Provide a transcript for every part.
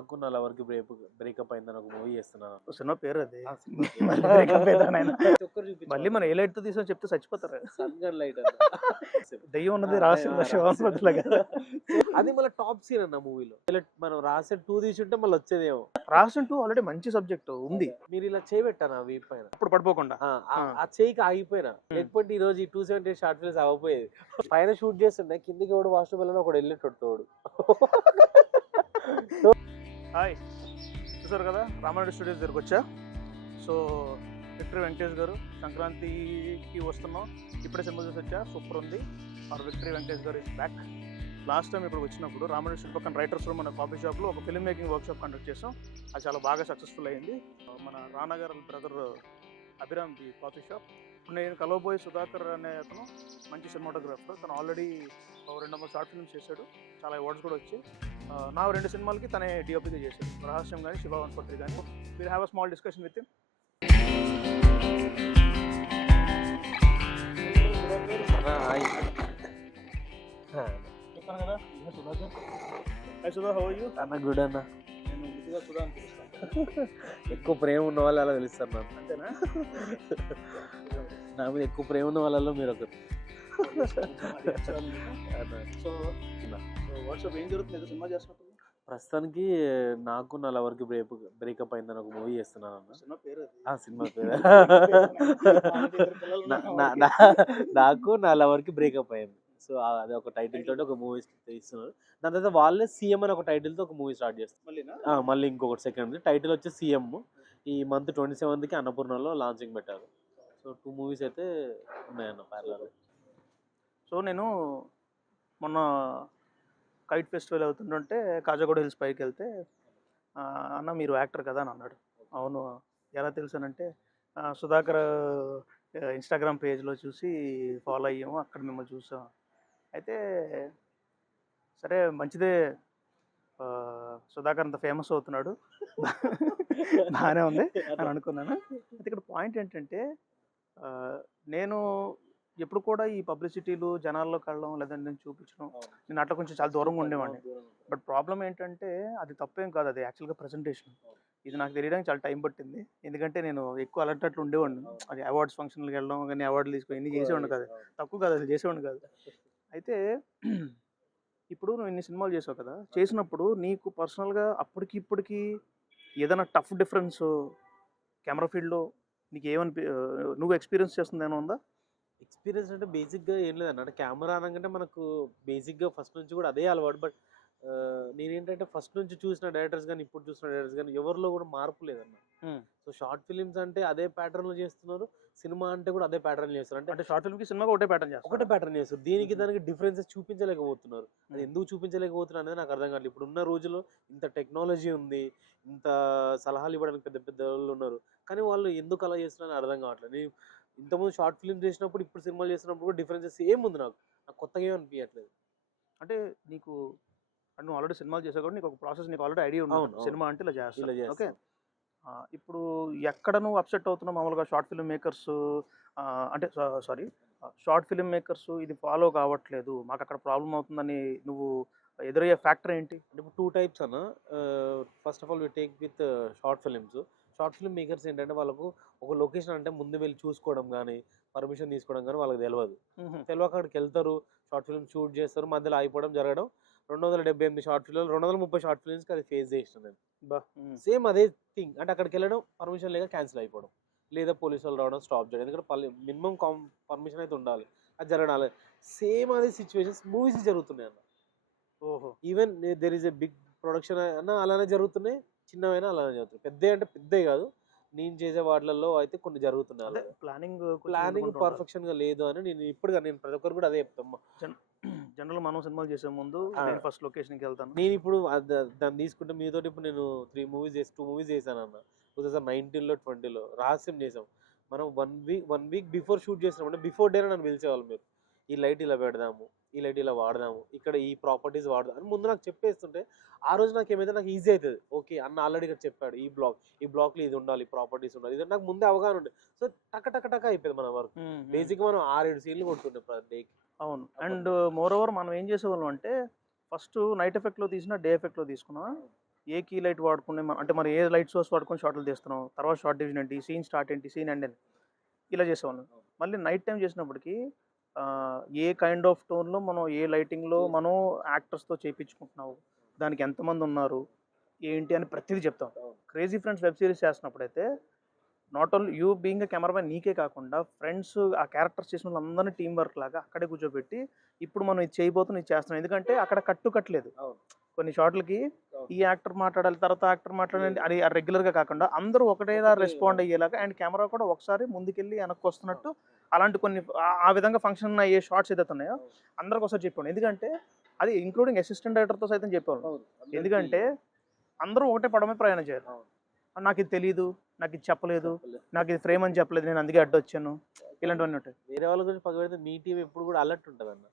నాకు నా లవర్కి బ్రేకప్ అయిందని ఒక మూవీ చేస్తున్నాను. సినిమా పేరు అది. ఆ సినిమా మళ్ళీ బ్రేకప్ అయిందా నాయన? ప్రతి ఒక్కరు మళ్ళీ మనం ఏ లైట్ తో తీసుకొని చెప్తే చచ్చిపోతారు. సన్ గన్ లైట్ దెయ్యం ఉన్నది రాసిన శివాన్పతిలాగా. అది మళ్ళీ టాప్ సీన్ అన్న మూవీలో. మనం రాసే 2 తీసి ఉంటే మళ్ళీ వచ్చేదేమో. రాసిన 2 ఆల్రెడీ మంచి సబ్జెక్ట్ ఉంది. మీరు ఇలా చేయబెట్టాను ఆ వీప్ పైన, అప్పుడు పడిపోకుండా. ఆ చేయికి ఆగిపోయినా, లేకపోతే ఈ రోజు ఈ 278 షార్ట్ ఫిల్మ్స్ అవ్వపోయేది. పైన షూట్ చేస్తుండే కిందికి ఒకడు వాష్రూమ్ వెళ్ళిన ఒకడు వెళ్ళేటోడు. హాయ్, చూసారు కదా రామారెడ్డి స్టూడియోస్ దగ్గరకు వచ్చా. సో విక్టరీ వెంకటేష్ గారు సంక్రాంతికి వస్తున్నాం, ఇప్పుడే సినిమా చూసి వచ్చా, సూపర్ ఉంది. మరి విక్టరీ వెంకటేష్ గారు ఇస్ బ్యాక్. లాస్ట్ టైం ఇప్పుడు వచ్చినప్పుడు రామారెడ్డి స్టూడియో పక్కన రైటర్స్ రూమ్ అనే కాఫీ షాప్లో ఒక ఫిల్మ్ మేకింగ్ వర్క్షాప్ కండక్ట్ చేసాం. అది చాలా బాగా సక్సెస్ఫుల్ అయ్యింది. మన రానా గారు brother Abhiram the coffee shop. నేను కలవబోయే సుధాకర్ అనే అతను మంచి సినిమాటోగ్రాఫర్. తను ఆల్రెడీ 2-3 షార్ట్ ఫిల్మ్స్ చేశాడు, చాలా అవార్డ్స్ కూడా వచ్చాయి. నా 2 సినిమాలకి తనే డిఓపిగా చేశాడు, రహస్యం కానీ శివ 143 కానీ. Will have a small discussion with him. చెప్పాను కదా Sudhakar. Hi Sudha, how are you? అన్న గుడ్ అన్న. నేను ముందుగా సుధా అని పిలుస్తాను. ఎక్కువ ప్రేమ ఉన్న వాళ్ళు అలా పిలుస్తారు నన్ను. అంతేనా? నా మీద ఎక్కువ ప్రేమ ఉన్న వాళ్ళలో మీరు ఒకరు. సో వాట్సాప్ ఏం జరుగుతుంది? ఏదో సినిమా చేస్తున్నప్పుడు. ప్రస్తుతానికి నాకు నా లవర్కి బ్రేకప్ అయిందని ఒక మూవీ చేస్తున్నాను అన్న. సినిమా పేరు అది. ఆ సినిమా పేరు నాకు నా లవర్కి బ్రేకప్ అయింది. సో అది ఒక టైటిల్ తోటి ఒక మూవీ తీస్తున్నారు. దాని తర్వాత వాళ్ళే సీఎం అని ఒక టైటిల్ తో ఒక మూవీ స్టార్ట్ చేస్తారు. మళ్ళీ ఇంకొకటి సెకండ్ టైటిల్ వచ్చి సీఎం. ఈ మంత్ 27కి అన్నపూర్ణలో లాంచింగ్ పెట్టారు. సో 2 మూవీస్ అయితే ఉన్నాయన్న ప్యారలల్. సో నేను మొన్న కైట్ ఫెస్టివల్ అవుతుంటే కాజాగూడ హిల్స్ పైకి వెళ్తే అన్న మీరు యాక్టర్ కదా అని అన్నాడు. అవును, ఎలా తెలుసానంటే సుధాకర్ ఇన్స్టాగ్రామ్ పేజ్లో చూసి ఫాలో అయ్యాము, అక్కడ మిమ్మల్ని చూసాం. అయితే సరే మంచిదే, సుధాకర్ అంత ఫేమస్ అవుతున్నాడు, బాగానే ఉంది అని అనుకున్నాను. అయితే ఇక్కడ పాయింట్ ఏంటంటే నేను ఎప్పుడు కూడా ఈ పబ్లిసిటీలు జనాల్లోకి వెళ్ళడం లేదంటే నేను చూపించడం, నేను అట్లా కొంచెం చాలా దూరంగా ఉండేవాడిని. బట్ ప్రాబ్లం ఏంటంటే అది తప్పేం కాదు, అది యాక్చువల్గా ప్రజెంటేషన్. ఇది నాకు తెలియడానికి చాలా టైం పట్టింది, ఎందుకంటే నేను ఎక్కువ అలర్టట్లు ఉండేవాడిని. అది అవార్డ్స్ ఫంక్షన్కి వెళ్ళడం కానీ అవార్డులు తీసుకొని ఇన్ని చేసేవాడిని కాదు, తక్కువ కాదు అసలు చేసేవాడిని కాదు. అయితే ఇప్పుడు నువ్వు ఇన్ని సినిమాలు చేసావు కదా, చేసినప్పుడు నీకు పర్సనల్గా అప్పటికి ఇప్పటికి ఏదైనా టఫ్ డిఫరెన్స్ కెమెరా ఫీల్డ్లో నీకు నువ్వు ఎక్స్పీరియన్స్ చేస్తుంది ఏమైనా ఉందా? ఎక్స్పీరియన్స్ అంటే బేసిక్గా ఏం లేదన్న. అంటే కెమెరా అనగానే మనకు బేసిక్గా ఫస్ట్ నుంచి కూడా అదే అలవాటు. బట్ నేనేంటంటే ఫస్ట్ నుంచి చూసిన డైరెక్టర్స్ కానీ ఇప్పుడు చూసిన డైరెక్టర్స్ కానీ ఎవరిలో కూడా మార్పు లేదన్న. సో షార్ట్ ఫిలిమ్స్ అంటే అదే ప్యాటర్న్లో చేస్తున్నారు, సినిమా అంటే కూడా అదే ప్యాటర్న్ చేస్తారు. అంటే షార్ట్ ఫిల్మ్కి సినిమాకి ఒకటే ప్యాటర్న్ చేస్తారు. దీనికి దానికి డిఫరెన్సెస్ చూపించలేకపోతున్నారు. అది ఎందుకు చూపించలేకపోతున్నారు అనేది నాకు అర్థం కావట్లేదు. ఇప్పుడు ఉన్న రోజుల్లో ఇంత టెక్నాలజీ ఉంది, ఇంత సలహాలు ఇవ్వడానికి పెద్ద పెద్ద వాళ్ళు ఉన్నారు, కానీ వాళ్ళు ఎందుకు అలా చేస్తున్నారని అర్థం కావట్లేదు. నేను ఇంతకుముందు షార్ట్ ఫిల్మ్ చేసినప్పుడు ఇప్పుడు సినిమాలు చేసినప్పుడు కూడా డిఫరెన్సెస్ ఏముంది నాకు కొత్తగా ఏం అనిపించట్లేదు. అంటే నీకు నువ్వు ఆల్రెడీ సినిమాలు చేసావు కూడా నీకు ఒక ప్రాసెస్, నీకు ఆల్రెడీ ఐడియా ఉంది సినిమా అంటే ఇలా చేస్తాను. ఓకే, ఇప్పుడు ఎక్కడ నువ్వు అప్సెట్ అవుతున్నావు మామూలుగా షార్ట్ ఫిల్మ్ మేకర్స్ అంటే సారీ షార్ట్ ఫిల్మ్ మేకర్స్ ఇది ఫాలో కావట్లేదు, మాకు అక్కడ ప్రాబ్లం అవుతుందని నువ్వు ఎదురయ్యే ఫ్యాక్టర్ ఏంటి? అంటే ఇప్పుడు 2 టైప్స్ అన్న. First of all we take with short films. Short film makers ఏంటంటే వాళ్ళకు ఒక లొకేషన్ అంటే ముందు వెళ్ళి చూసుకోవడం కానీ పర్మిషన్ తీసుకోవడం కానీ వాళ్ళకి తెలియదు. తెలియక అక్కడికి వెళ్తారు, షార్ట్ ఫిల్మ్ షూట్ చేస్తారు, మధ్యలో అయిపోవడం జరగడం. 278 షార్ట్ ఫిల్మ్ 230 షార్ట్ ఫిల్మ్స్కి అది ఫేస్ చేసిన నేను. సేమ్ అదే థింగ్. అంటే అక్కడికి వెళ్ళడం పర్మిషన్ లేక క్యాన్సిల్ అయిపోవడం, లేదా పోలీసు వాళ్ళు రావడం స్టాప్ చేయడం. ఎందుకంటే మినిమం పర్మిషన్ అయితే ఉండాలి, అది జరగడాలి. సేమ్ అదే సిచ్యువేషన్స్ మూవీస్ జరుగుతున్నాయి అన్న. ఓహో, even there is a big production అన్న అలానే జరుగుతున్నాయి, చిన్నవైనా అలానే జరుగుతుంది. పెద్ద అంటే పెద్దే కాదు, నేను చేసే వాటిలలో అయితే కొన్ని జరుగుతున్నాయి. ప్లానింగ్ పర్ఫెక్షన్ గా లేదు అని నేను ప్రతి ఒక్కరు కూడా అదే చెప్తాను. జనరల్ మనం సినిమాలు చేసే ముందు ఫస్ట్ లొకేషన్కి వెళ్తాను. నేను ఇప్పుడు దాన్ని తీసుకుంటే మీతో ఇప్పుడు నేను 2 మూవీస్ చేశాను అన్న. 2019లో 20లో రహస్యం చేసాం. మనం 1 వీక్ బిఫోర్ షూట్ చేసినాం. అంటే బిఫోర్ డేనే నన్ను పిలిచేవాళ్ళు, మీరు ఈ లైట్ ఇలా పెడదాము, ఈ లైట్ ఇలా వాడదాము, ఇక్కడ ఈ ప్రాపర్టీస్ వాడదాం అని ముందు నాకు చెప్పేస్తుంటే ఆ రోజు నాకు ఏమైతే నాకు ఈజీ అవుతుంది. ఓకే అన్న ఆల్రెడీ ఇక్కడ చెప్పాడు, ఈ బ్లాక్లో ఇది ఉండాలి, ప్రాపర్టీస్ ఉండాలి, ఇది నాకు ముందే అవగాహన ఉంటుంది. సో టక అయిపోయింది మన వర్క్. బేసిక్గా మనం 6-7 సీన్లు కొడుతుండే ప్రతి డేకి. అవును, అండ్ మోర్ ఓవర్ మనం ఏం చేసేవాళ్ళం అంటే ఫస్ట్ నైట్ ఎఫెక్ట్లో తీసినా డే ఎఫెక్ట్లో తీసుకున్నా ఏ కీ లైట్ వాడుకుని అంటే మరి ఏ లైట్ సోర్స్ వాడుకొని షార్ట్లు తీస్తున్నాం, తర్వాత షార్ట్ డివిజన్ ఏంటి, సీన్ స్టార్ట్ ఏంటి, సీన్ ఎండ్ ఏంటి, ఇలా చేసేవాళ్ళం. మళ్ళీ నైట్ టైం చేసినప్పటికి ఏ కైండ్ ఆఫ్ టోన్లో మనం ఏ లైటింగ్లో మనం యాక్టర్స్తో చేయించుకుంటున్నావు, దానికి ఎంతమంది ఉన్నారు ఏంటి అని ప్రతిదీ చెప్తాం. క్రేజీ ఫ్రెండ్స్ వెబ్ సిరీస్ చేస్తున్నప్పుడైతే not only you being a cameraman నీకే కాకుండా ఫ్రెండ్స్ ఆ క్యారెక్టర్స్ చేసిన వాళ్ళందరినీ టీం వర్క్ లాగా అక్కడే కూర్చోబెట్టి ఇప్పుడు మనం ఇది చేయబోతున్నాం, ఇది చేస్తున్నాం. ఎందుకంటే అక్కడ కట్టలేదు. కొన్ని షాట్లకి ఈ యాక్టర్ మాట్లాడాలి, తర్వాత యాక్టర్ మాట్లాడాలి, అది రెగ్యులర్గా కాకుండా అందరూ ఒకటేలా రెస్పాండ్ అయ్యేలాగా, అండ్ కెమెరా కూడా ఒకసారి ముందుకెళ్ళి వెనక్కి వస్తున్నట్టు అలాంటి కొన్ని ఆ విధంగా ఫంక్షన్ అయ్యే షార్ట్స్ ఏదైతే ఉన్నాయో అందరికి ఒకసారి చెప్పాను. ఎందుకంటే అది ఇంక్లూడింగ్ అసిస్టెంట్ డైరెక్టర్తో సైతం చెప్పాను. ఎందుకంటే అందరూ ఒకటే పడమే ప్రయాణం చేయాలి. నాకు ఇది తెలియదు, నాకు ఇది చెప్పలేదు, నాకు ఇది ఫ్రేమ్ అని చెప్పలేదు, నేను అందుకే అడ్డొచ్చాను, ఇలాంటివన్నీ ఉంటాయి. వేరే వాళ్ళ గురించి పక్క పెడితే మీ టీం ఎప్పుడు కూడా అలర్ట్ ఉంటుంది అన్న.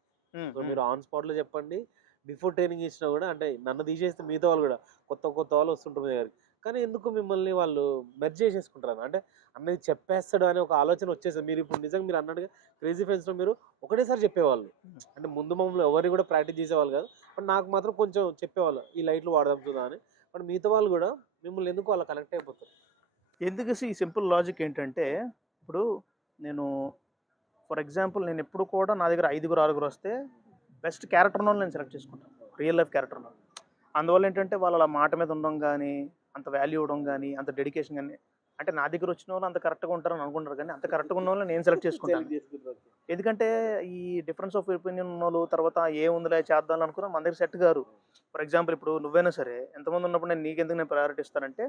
సో మీరు ఆన్ స్పాట్లో చెప్పండి, బిఫోర్ ట్రైనింగ్ ఇచ్చినా కూడా, అంటే నన్ను తీసేస్తే మిగతా వాళ్ళు కూడా కొత్త వాళ్ళు వస్తుంటారు మీ దగ్గరికి. కానీ ఎందుకు మిమ్మల్ని వాళ్ళు మెర్జ్ చేసేసుకుంటారు అంటే అన్నది చెప్పేస్తాడు అనే ఒక ఆలోచన వచ్చేసి మీరు ఇప్పుడు నిజంగా మీరు అన్నట్టుగా క్రేజీ ఫ్రెండ్స్లో మీరు ఒకటేసారి చెప్పేవాళ్ళు. అంటే ముందు మమ్మల్ని ఎవరిని కూడా ప్రాక్టీస్ చేసేవాళ్ళు కాదు, బట్ నాకు మాత్రం కొంచెం చెప్పేవాళ్ళు ఈ లైట్లు వాడదాం చూద్దాం అని. బట్ మిగతా వాళ్ళు కూడా మిమ్మల్ని ఎందుకు అలా కనెక్ట్ అయిపోతారు? ఎందుకు ఈ సింపుల్ లాజిక్ ఏంటంటే, ఇప్పుడు నేను ఫర్ ఎగ్జాంపుల్ నేను ఎప్పుడు కూడా నా దగ్గర 5-6 వస్తే బెస్ట్ క్యారెక్టర్ వాళ్ళు నేను సెలెక్ట్ చేసుకుంటాను, రియల్ లైఫ్ క్యారెక్టర్ వాళ్ళు. అందువల్ల ఏంటంటే వాళ్ళు అలా మాట మీద ఉండడం కానీ, అంత వాల్యూ ఇవ్వడం కానీ, అంత డెడికేషన్ కానీ, అంటే నా దగ్గర వచ్చిన వాళ్ళు అంత కరెక్ట్గా ఉంటారని అనుకుంటారు కానీ అంత కరెక్ట్గా ఉన్న వాళ్ళని నేను సెలెక్ట్ చేసుకుంటాను. ఎందుకంటే ఈ డిఫరెన్స్ ఆఫ్ ఒపీనియన్ ఉన్న వాళ్ళు తర్వాత ఏముందిలే చేద్దాం అనుకున్నా మన దగ్గర సెట్ గారు. ఫర్ ఎగ్జాంపుల్ ఇప్పుడు నువ్వైనా సరే ఎంతమంది ఉన్నప్పుడు నేను ప్రయారిటీ ఇస్తానంటే,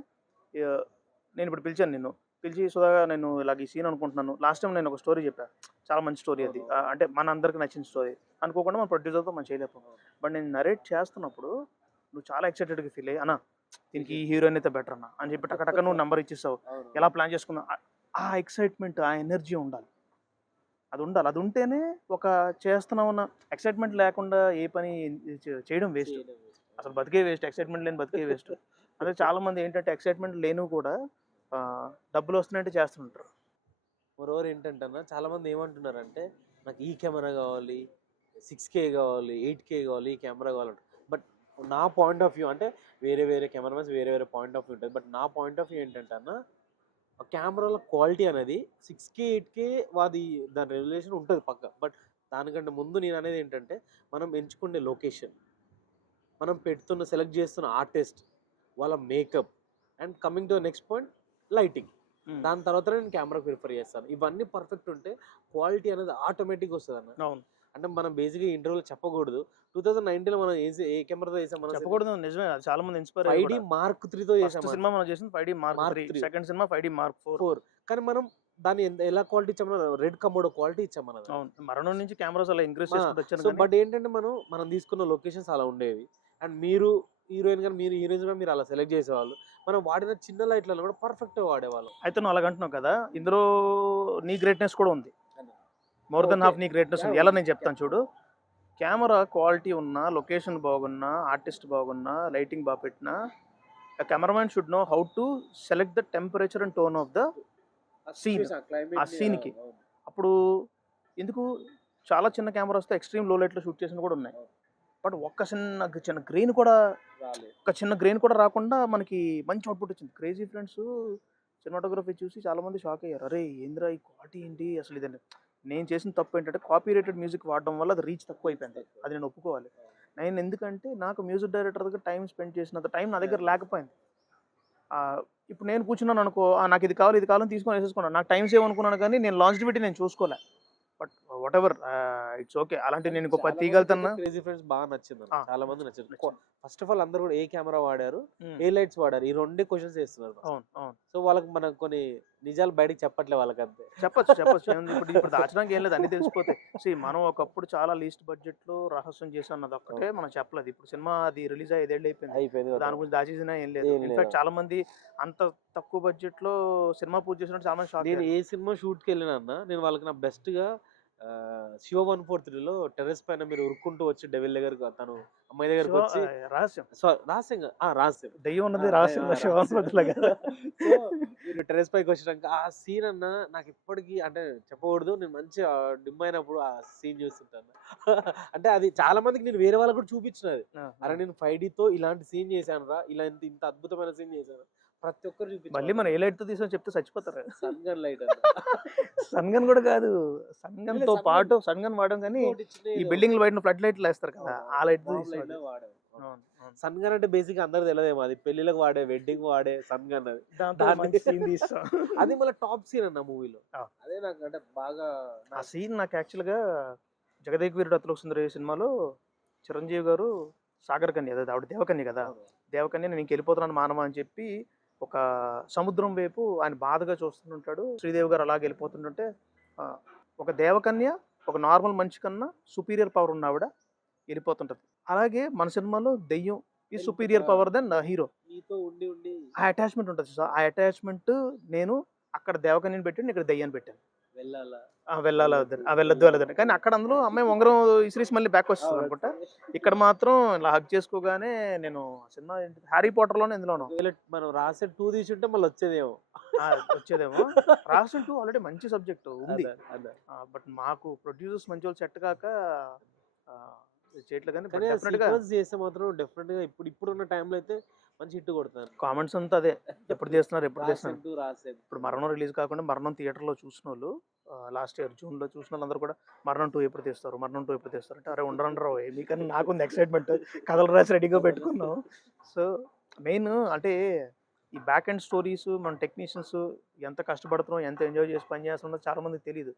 నేను ఇప్పుడు పిలిచాను నిన్ను, పిలిచి సుధాగా నేను ఇలాగ ఈ సీన్ అనుకుంటున్నాను. లాస్ట్ టైం నేను ఒక స్టోరీ చెప్పాను, చాలా మంచి స్టోరీ అది, అంటే మన అందరికి నచ్చిన స్టోరీ అనుకోకుండా మన ప్రొడ్యూసర్తో మనం చేయలేకపోయాం. బట్ నేను నరేట్ చేస్తున్నప్పుడు నువ్వు చాలా ఎక్సైటెడ్గా ఫీల్ అయ్యి అన్న దీనికి ఈ హీరోయిన్ అయితే బెటర్ అన్న అని చెప్పి టక్క నువ్వు నెంబర్ ఇచ్చేస్తావు, ఎలా ప్లాన్ చేసుకున్నావు, ఆ ఎక్సైట్మెంట్ ఆ ఎనర్జీ ఉండాలి. అది ఉంటేనే ఒక చేస్తున్నామన్న ఎక్సైట్మెంట్ లేకుండా ఏ పని చేయడం వేస్ట్, అసలు బతికే వేస్ట్, ఎక్సైట్మెంట్ లేని బతికే వేస్ట్. అదే చాలామంది ఏంటంటే ఎక్సైట్మెంట్ లేనివి కూడా డబ్బులు వస్తున్నాయంటే చేస్తుంటారు. మరోవర్ ఏంటంటే అన్న చాలామంది ఏమంటున్నారంటే నాకు ఈ కెమెరా కావాలి, 6K కావాలి, 8K కావాలి, ఈ కెమెరా కావాలంట. బట్ నా పాయింట్ ఆఫ్ వ్యూ అంటే వేరే కెమెరామెన్స్ వేరే పాయింట్ ఆఫ్ వ్యూ ఉంటుంది. బట్ నా పాయింట్ ఆఫ్ వ్యూ ఏంటంటే అన్న ఆ కెమెరాల క్వాలిటీ అనేది 6K 8K దాని రెగ్యులేషన్ ఉంటుంది పక్క. బట్ దానికంటే ముందు నేను అనేది ఏంటంటే మనం ఎంచుకునే లొకేషన్, మనం సెలెక్ట్ చేస్తున్న ఆర్టిస్ట్, వాళ్ళ makeup, and coming to next point lighting. దాని తర్వాత నేను కెమెరా ప్రిఫర్ చేస్తాను. ఇవన్నీ పర్ఫెక్ట్ ఉంటే క్వాలిటీ అనేది ఆటోమేటిక్గా వస్తుంది అన్న. అవును, అంటే మనం బేసిక్గా ఇంటర్వ్యూలో చెప్పకూడదు 2019లో మనం ఏ కెమెరాతో చేసాం, మనం చెప్పకూడదు, నిజమే. చాలా మంది ఇన్స్పైర్ 5D Mark 3తో చేసాం. సినిమా మనం చేసింది 5D Mark 3, second cinema 5D Mark 4. కానీ మనం దాన్ని ఎలా క్వాలిటీ ఇచ్చాం, రెడ్ కమోడో క్వాలిటీ ఇచ్చాం మనం. అవును, మరణం నుంచి కెమెరాస్ అలా ఇంక్రీజ్ చేసుకుంటూ వచ్చాను. బట్ ఏంటంటే మనం తీసుకున్న లొకేషన్స్ అలా ఉండేవి, అండ్ మీరు హీరోయిన్ కానీ మీరు హీరోయిన్స్ కూడా మీరు అలా సెలెక్ట్ చేసేవాళ్ళు. మనం వాడిన చిన్న లైట్లలో కూడా పర్ఫెక్ట్గా వాడేవాళ్ళు. అయితే నువ్వు అలాగంటున్నావు కదా, ఇందులో నీ గ్రేట్నెస్ కూడా ఉంది, మోర్ దెన్ హాఫ్ నీ గ్రేట్నెస్ ఉంది. ఎలా నేను చెప్తాను చూడు. కెమెరా క్వాలిటీ ఉన్నా, లొకేషన్ బాగున్నా, ఆర్టిస్ట్ బాగున్నా, లైటింగ్ బాగా పెట్టినా, cameraman should know how to select the temperature and tone of the scene, ఆ సీన్కి. అప్పుడు ఎందుకు చాలా చిన్న కెమెరాస్తో ఎక్స్ట్రీమ్ లో లైట్లో షూట్ చేసిన కూడా ఉన్నాయి. బట్ చిన్న గ్రెయిన్ కూడా రాకుండా మనకి మంచి అవుట్పుట్ వచ్చింది. క్రేజీ ఫ్రెండ్స్ సినిమాటోగ్రఫీ చూసి చాలామంది షాక్ అయ్యారు, అరే ఏంద్రా ఈ క్వాలిటీ ఏంటి అసలు ఇదండి. నేను చేసిన తప్పు ఏంటంటే కాపీ రేటెడ్ మ్యూజిక్ వాడడం వల్ల అది రీచ్ తక్కువ అయిపోయింది, అది నేను ఒప్పుకోవాలి. నేను ఎందుకంటే నాకు మ్యూజిక్ డైరెక్టర్ దగ్గర టైం స్పెండ్ చేసినంత టైం నా దగ్గర లేకపోయింది. ఇప్పుడు నేను కూర్చున్నాను అనుకో, నాకు ఇది కావాలని తీసుకొని వేసేసుకున్నాను, నాకు టైం సేవ్ అనుకున్నాను కానీ నేను లాంజివిటీ నేను చూసుకోలే. But whatever, it's okay. అలాంటి నేను ఇంకో 10 తీయగలుగుతున్నా. క్రేజీ ఫ్రెండ్స్ బాగా నచ్చింది, చాలా మంది నచ్చింది. ఫస్ట్ ఆఫ్ ఆల్ అందరూ కూడా ఏ కెమెరా వాడారు, ఏ లైట్స్ వాడారు, ఈ రెండే క్వశ్చన్స్ చేస్తున్నారు. సో వాళ్ళకి మనం కొన్ని నిజాలు బయటకు చెప్పట్లే, వాళ్ళకి అంతే చెప్పచ్చు. ఇప్పుడు దాచడానికి ఏం లేదు, అన్ని తెలిసిపోతాయి. మనం ఒకప్పుడు చాలా లీస్ట్ బడ్జెట్ లో రహస్యం చేసాం అన్నది ఒక్కటే మనం చెప్పలేదు. ఇప్పుడు సినిమా అది రిలీజ్ 5 ఏళ్ళు అయిపోయింది, దాని గురించి దాచేసినా ఏం లేదు. ఇన్ఫాక్ట్ చాలా మంది అంత తక్కువ బడ్జెట్ లో సినిమా పూజ చేసినట్టు చాలా మంది షాక్. నేను ఏ సినిమా షూట్కి వెళ్ళినా అన్న, నేను వాళ్ళకి నా బెస్ట్ గా శివ 143లో టెర్రస్ పైన మీరు ఉరుక్కుంటూ వచ్చి డెవిల్ దగ్గరకు తను అమ్మాయి దగ్గరకు శివ వచ్చి రహస్యం. రహస్యంగా రహస్యం దెయ్యం ఉన్నది ఆ! రహస్యంలో ఆ! శివానుమతిలాగా. సో, మీరు టెర్రస్ పైకి వచ్చినాక ఆ సీన్ అన్న నాకు ఇప్పటికి అంటే చెప్పకూడదు. నేను మంచిగా డిమ్ అయినప్పుడు ఆ సీన్ చూస్తుంటాను. అంటే అది చాలా మందికి నేను వేరే వాళ్ళకి కూడా చూపించిన అది. ఆ! అరే నేను 5Dతో ఇలాంటి సీన్ చేశానురా. ఇలా ఇంత అద్భుతమైన సీన్ చేశాను. ప్రతి ఒక్కరు మళ్ళీ చూపించేవాళ్ళు. మనం ఏ లైట్‌తో తీసామో చెప్తే చచ్చిపోతారు. సన్ గన్ లైట్ అన్న. సన్ గన్ కూడా కాదు. సన్ లేదు గన్‌తో సన్ గన్ పాటు సన్ గన్ వాడాం కానీ ఇంకోటి చిన్న ఈ ఏదో బిల్డింగ్‌ల బయటన ఫ్లడ్ లైట్లు ఏస్తారు కదా! ఆ లైట్‌తో బాంబ్ తీసాం లైట్ అది. వాడాం. అవును. అవును. సన్ గన్ అంటే బేసిక్‌గా అందరికి తెలదేమో అది పెళ్ళిళ్ళకి వాడే వెడ్డింగ్ వాడే సన్ గన్ అది. దాంతో దాన్ని మంచి సీన్ తీస్తాం. అది మళ్ళీ టాప్ సీన్ అన్న మూవీలో. ఆ! అదే నాకు అంటే బాగా ఆ నాకు సీన్ నాకు యాక్చువల్‌గా 'జగదేక వీరుడు అతిలోక సుందరి' సినిమాలో చిరంజీవి గారు సాగర్ కన్య అదే ఆవిడ దేవకన్య కదా! అవును. దేవకన్య నేను ఇంకెళ్ళిపోతున్నాను మానవ అని చెప్పి ఒక సముద్రం వైపు ఆయన బాధగా చూస్తుంటాడు. శ్రీదేవి గారు అలాగే వెళ్ళిపోతుంటుంటే ఆహ్, ఒక దేవకన్య ఒక నార్మల్ మనిషి కన్నా సుపీరియర్ పవర్ ఉన్న ఆవిడ వెళ్ళిపోతుంటది. అలాగే మన సినిమాలో దెయ్యం ఈ సుపీరియర్ పవర్ దెన్ హీరో. నీతో ఉండి ఉండి ఆ అటాచ్‌మెంట్ ఉంటది చూసావా? ఆ అటాచ్‌మెంట్ నేను అక్కడ దేవకన్యని పెట్టాను. ఇక్కడ దెయ్యాన్ని పెట్టాను. వెళ్ళాలా వెళ్ళాలా వద్దని. వెళ్ళొద్దు వెళ్ళొద్దని. కానీ అక్కడ అందులో అమ్మాయి ఉంగరం ఇసిరేసి మళ్ళీ బ్యాక్ వస్తది అనుకుంటా. ఇక్కడ మాత్రం ఇలా హగ్ చేసుకోగానే నేను సినిమా ఏంటిది 'హ్యారీ పాటర్‌లోనో ఎందులోనో ఒకవేళ మనం రాసే 2 తీసుంటే మళ్ళీ వచ్చేదేమో. ఆ! వచ్చేదేమో. 'రాసన్ 2' ఆల్రెడీ మంచి సబ్జెక్ట్ ఉంది. అదే. బట్ మాకు ప్రొడ్యూసర్స్ మంచోళ్ళు సెట్ కాక చేయట్లేదు కానీ కానీ ఆ డెఫినెట్‌గా సీక్వెన్స్ చేస్తే మాత్రం డెఫినెట్‌గా ఇప్పుడున్న టైంలో అయితే మంచి హిట్ కొడతాను. కామెంట్స్ అంతా అదే. ఎప్పుడు తీస్తున్నారు? ఎప్పుడు తీస్తున్నారు? రాసేన్ 2 రాసేన్. ఇప్పుడు 'మరణం' రిలీజ్ కాకుండా 'మరణం' థియేటర్‌లో చూసినోళ్ళు లాస్ట్ ఇయర్ జూన్‌లో చూసినోళ్ళందరూ కూడా 'మరణం 2' ఎప్పుడు తీస్తారు? 'మరణం 2' ఎప్పుడు తీస్తారు? అంటే అరే ఉండరండ్రా ఓయ్ మీకన్నా నాకుంది ఎక్సైట్‌మెంట్. కథలు రాసి రెడీగా పెట్టుకున్నాం. సో, మెయిన్ అంటే ఈ బ్యాక్ ఎండ్ స్టోరీస్ మన టెక్నీషియన్స్ ఎంత కష్టపడుతున్నాం, ఎంత ఎంజాయ్ చేసి పని చేస్తున్నామో చాలా మందికి తెలీదు.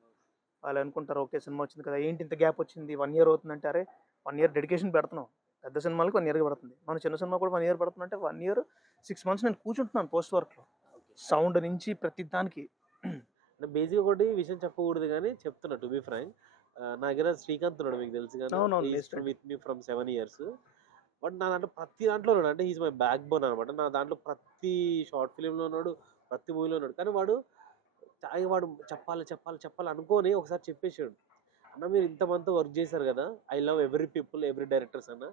వాళ్ళు అనుకుంటారు ఓకే సినిమా వచ్చింది కదా! ఏంటి ఇంత గ్యాప్ వచ్చింది 1 ఇయర్ అవుతుందంటే అరే 1 ఇయర్ డెడికేషన్ పెడుతున్నాం. పెద్ద సినిమాలకి 1 ఇయర్ పడుతుంది. మన చిన్న సినిమా కూడా 1 ఇయర్ పడుతుందంటే 1 ఇయర్ 6 మంత్స్ నేను కూర్చుంటున్నాను పోస్ట్ వర్క్‌లో. సౌండ్ నుంచి ప్రతి దానికి. అంటే బేసిక్‌గా ఒకటి విషయం చెప్పకూడదు గానీ చెప్తున్నా టు బి ఫ్రాంక్. నా దగ్గర శ్రీకాంత్ ఉన్నాడు మీకు తెలుసు గానీ. అవునవును. He is best friend. With me from 7 years. But నా దాంట్లో ప్రతి దాంట్లో ఉన్నాడు. అంటే he is my back bone అనమాట. నా దాంట్లో ప్రతి షార్ట్ ఫిల్మ్‌లో ఉన్నాడు. ప్రతి మూవీలో ఉన్నాడు. కానీ వాడు చెప్పాలి అనుకోని ఒకసారి చెప్పేసాడు. అన్న మీరు ఇంతమందితో వర్క్ చేశారు కదా! I love every people, every directors అన్న.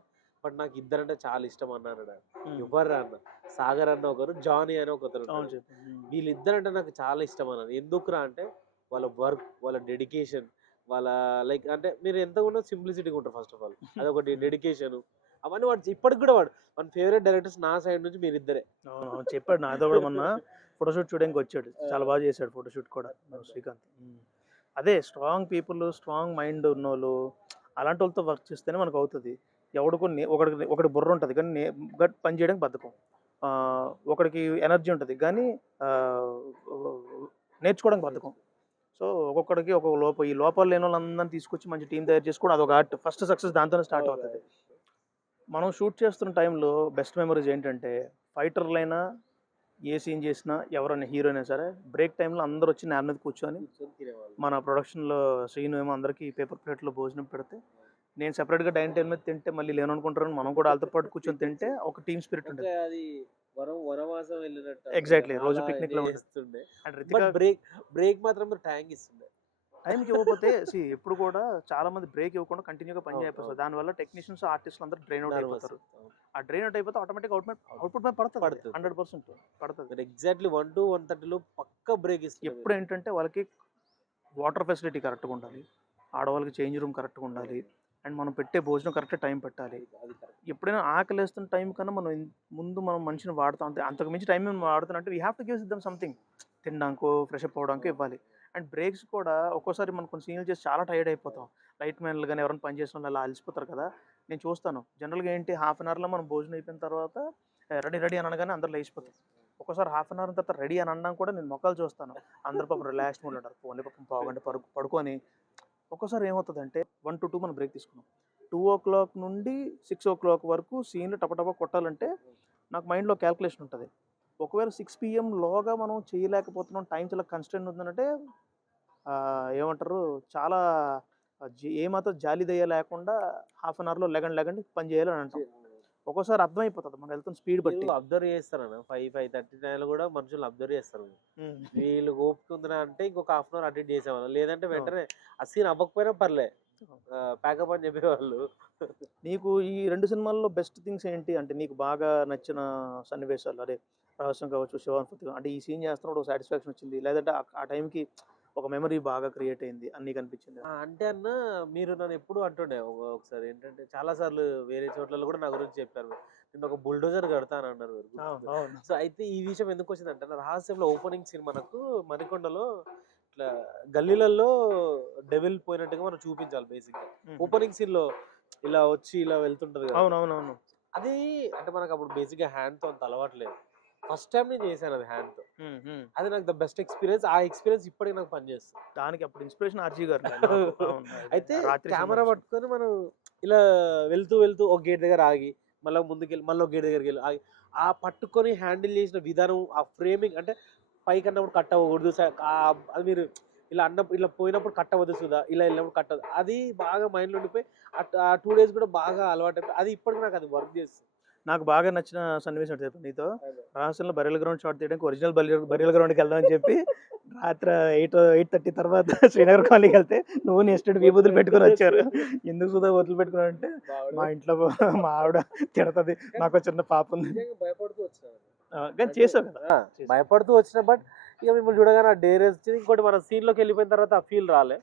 బట్ నాకు ఇద్దరంటే చాలా ఇష్టం అన్న అన్నాడు. ఎవర్రా అన్న? సాగర్ అన్న ఒకరు, జానీ అని ఒకతను అవును ఉంటాడు. చెప్పు. వీళ్ళిద్దరంటే నాకు చాలా ఇష్టం అన్నది. ఎందుకురా అంటే వాళ్ళ వర్క్, వాళ్ళ డెడికేషన్, వాళ్ళ లైక్ అంటే మీరు ఎంతగా ఉన్నా సింప్లిసిటీగా ఉంటారు ఫస్ట్ ఆఫ్ ఆల్. అదొకటి డెడికేషన్. అవన్నీ ఇప్పటికి కూడా మన ఫేవరెట్ డైరెక్టర్స్ నా సైడ్ నుంచి మీరిద్దరే. అవునవును. చెప్పాడు నాతో కూడా మొన్న ఫోటోషూట్ చూడడానికి వచ్చాడు. చాలా బాగా చేశాడు ఫోటోషూట్ కూడా శ్రీకాంత్. అదే స్ట్రాంగ్ పీపుల్, స్ట్రాంగ్ మైండ్ ఉన్నోళ్ళు అలాంటోళ్ళతో వర్క్ చేస్తేనే మనకు అవుతది. ఎవడికో ఒకడికి బుర్ర ఉంటది. కానీ పని చేయడానికి బద్ధకం. ఒకడికి ఎనర్జీ ఉంటది. కానీ ఆహ్, నేర్చుకోవడానికి బద్ధకం. సో, ఒక్కొక్కడికి ఒక్కొక్క లోపం. ఈ లోపాలు లేనోళ్ళందరిని తీసుకొచ్చి మంచి టీమ్ తయారు చేసుకోవడం అదొక ఆర్ట్. ఫస్ట్ సక్సెస్ దాంతోనే స్టార్ట్ అవుతది. మనం షూట్ చేస్తున్న టైంలో బెస్ట్ మెమరీస్ ఏంటంటే ఫైటర్‌లైనా, ఏ సీన్ చేసినా ఎవరైనా హీరో అయినా సరే బ్రేక్ టైంలో అందరూ వచ్చి నేల మీద కూర్చొని కూర్చొని తినేవాళ్ళు. మన ప్రొడక్షన్‌లో శ్రీను ఏమో అందరికీ పేపర్ ప్లేట్‌లో భోజనం పెడితే, నేను సెపరేట్‌గా డైనింగ్ టేబుల్ మీద తింటే మళ్ళీ లేననుకుంటారని మనం కూడా ఆళ్ళతో పాటు కూర్చొని తింటే ఒక టీమ్ స్పిరిట్ ఒక ఉండేది. అది వనవాసం వెళ్ళినట్టు ఎగ్జాక్ట్‌లీ. రోజు అలా పిక్నిక్‌లా ఎంజాయ్ ఉండేది. చేస్తుండే. అండ్ రితిక బట్ బ్రేక్ మాత్రం మీరు టైంకి ఇస్తుండే. టైంకి ఇవ్వకపోతే ఎప్పుడు కూడా చాలా మంది బ్రేక్ ఇవ్వకుండా కంటిన్యూగా పని అవును, చేపిస్తారు. అవును. దానివల్ల టెక్నీషియన్స్, ఆర్టిస్టులు అందరూ డ్రైన్ అవుట్ నర్వస్. అయిపోతారు. ఆ డ్రైన్ అవుట్ అయిపోతే ఆటోమేటిక్‌గా అవుట్‌పుట్ మీద పడతది. పడుతుంది. 100% పడతది. మీరు ఎగ్జాక్ట్లీ 1-1:30లో పక్కా బ్రేక్ ఇస్తుండే మీరు. ఎప్పుడు ఏంటంటే వాళ్ళకి వాటర్ ఫెసిలిటీ కరెక్ట్‌గా ఉండాలి. ఆడవాళ్ళకి చేంజ్ రూమ్ కరెక్ట్‌గా ఉండాలి. అండ్ మనం పెట్టే భోజనం కరెక్ట్ టైం పెట్టాలి. అది కరెక్ట్. ఎప్పుడైనా ఆకలేస్తున్న టైం కన్నా మనం ముందు మనం మనిషిని వాడతాం. అంతకు మించి టైం మేము వాడుతున్నట్టు we have to give them something. తినడానికో, ఫ్రెష్ అప్ అవ్వడానికో ఇవ్వాలి. అండ్ బ్రేక్స్ కూడా ఒక్కోసారి మనం కొన్ని సీన్‌లు చేసి చాలా టైర్డ్ అయిపోతాం. లైట్ మ్యాన్‌లు గాని ఎవరైనా పని చేసిన వాళ్ళు అలా అలసిపోతారు కదా! నేను చూస్తాను. జనరల్‌గా ఏంటి హాఫ్ అన్ అవర్‌లో మనం భోజనం అయిపోయిన తర్వాత రెడీ రెడీ అని అనగానే అందరూ లేచిపోతారు. ఒక్కోసారి హాఫ్ అన్ అవర్ తర్వాత రెడీ అని అనడం కూడా నేను మొఖాలు చూస్తాను. అందరూ పాపం రిలాక్స్‌గా ఉంటారు. పోన్లే పాపం పావుగంట పడుకొని ఒక్కోసారి ఏమవుతదంటే 1-2 మనం బ్రేక్ తీసుకున్నాం. 2:00 నుండి 6:00 వరకు సీన్‌లు టపటపా కొట్టాలంటే నాకు మైండ్‌లో క్యాలిక్యులేషన్ ఉంటది. ఒకవేళ 6 పీఎంలోగా మనం చేయలేకపోతున్నాం, టైం చాలా కన్‌స్ట్రెయింట్ ఉందనంటే ఏమంటారు చాలా ఏమాత్రం జాలి దయ లేకుండా హాఫ్ అన్ అవర్‌లో లెగండి పని చేయాలి అని అంటాం. ఒక్కోసారి అర్థమైపోతది మనం వెళ్తున్న స్పీడ్ మీరు బట్టి. అబ్జర్వ్ చేస్తారన్న 5:30 కూడా మనుషులు అబ్జర్వ్ చేస్తారు. వీళ్ళు ఓపిక ఉందిరా అంటే ఇంకొక హాఫ్ అన్ అవర్ అటు ఇటు చేసేవాళ్ళం. లేదంటే వెంటనే ఆ సీన్ అవ్వకపోయినా పర్లే. ప్యాకప్ అని చెప్పేవాళ్ళు. నీకు ఈ 2 సినిమాల్లో బెస్ట్ థింగ్స్ ఏంటి? అంటే నీకు బాగా నచ్చిన సన్నివేశాలు అదే 'రహస్యం' కావచ్చు, 'శివానపతి' అంటే ఈ సీన్ చేస్తున్నప్పుడు ఒక సాటిస్ఫాక్షన్ వచ్చింది. లేదంటే ఆ టైంకి ఒక మెమరీ బాగా క్రియేట్ అయింది అని నీకు అనిపించిందా? అంటే అన్న మీరు నన్ను ఎప్పుడు అంటుండే ఒకసారి ఏంటంటే చాలా సార్లు వేరే చోట్లలో కూడా నా గురించి చెప్పారు. నేను ఒక బుల్డోజర్ కడతానన్నారు మీరు గుర్తుందా? అవును. సో అయితే ఈ విషయం ఎందుకు వచ్చిందంటే నా రహస్యంలో ఓపెనింగ్ సీన్ మనకు మణికొండలో ఇట్లా గల్లీలలో డెవిల్ పోయినట్టుగా మనం చూపించాలి బేసిక్గా. ఓపెనింగ్ సీన్ లో ఇలా వచ్చి ఇలా వెళ్తుంటది కదా. అవునవునవును. అది అంటే మనకు అప్పుడు బేసిక్గా హ్యాండ్ తో అంత అలవాట్లేదు. ఫస్ట్ టైం నేను చేశాను అది హ్యాండ్ తో. అది నాకు ద బెస్ట్ ఎక్స్పీరియన్స్. ఆ ఎక్స్పీరియన్స్ ఇప్పటికి నాకు పనిచేస్తుంది. దానికి అప్పుడు ఇన్స్పిరేషన్ 'ఆర్జీ' గారు. అయితే కెమెరా పట్టుకొని మనం ఇలా వెళ్తూ వెళ్తూ ఒక గేట్ దగ్గర ఆగి మళ్ళీ ముందుకెళ్ళి మళ్ళీ ఒక గేట్ దగ్గరికి వెళ్ళి ఆగి ఆ పట్టుకొని హ్యాండిల్ చేసిన విధానం, ఆ ఫ్రేమింగ్ అంటే పైకి అన్నప్పుడు కట్ అవ్వకూడదు, అది మీరు ఇలా అన్నప్పుడు ఇలా పోయినప్పుడు కట్ అవ్వదు సుధా, ఇలా వెళ్ళినప్పుడు కట్ అవ్వదు, అది బాగా మైండ్లో ఉండిపోయి ఆ 2 days కూడా బాగా అలవాటు అయిపోయి అది ఇప్పటికి నాకు అది వర్క్ చేస్తుంది. నాకు బాగా నచ్చిన సన్నివేశం ఏంటో చెప్పనా నీతో? 'రహస్యంలో' బరియల్ గ్రౌండ్ షాట్ తీయడానికి ఒరిజినల్ బరియల్ గ్రౌండ్‌కి వెళ్దామని చెప్పి రాత్రి 8:30 తర్వాత శ్రీనగర్ కాలనీకి వెళ్తే నువ్వు నీ ఎస్టేట్ విభూతులు పెట్టుకొని వచ్చారు. ఎందుకు సుధా వదిలిపెట్టుకున్నావు అంటే మా ఇంట్లో మా ఆవిడ తిడతది. నాకు చిన్న పాప ఉంది. నిజంగా భయపడుతూ వచ్చినాను. కానీ చేసావు కదా. భయపడుతూ వచ్చిన బట్ ఇక మిమ్మల్ని చూడగానే ఆ డేర్ వచ్చింది. ఇంకోటి మన సీన్ లోకి వెళ్ళిపోయిన తర్వాత ఆ ఫీల్ రాలే.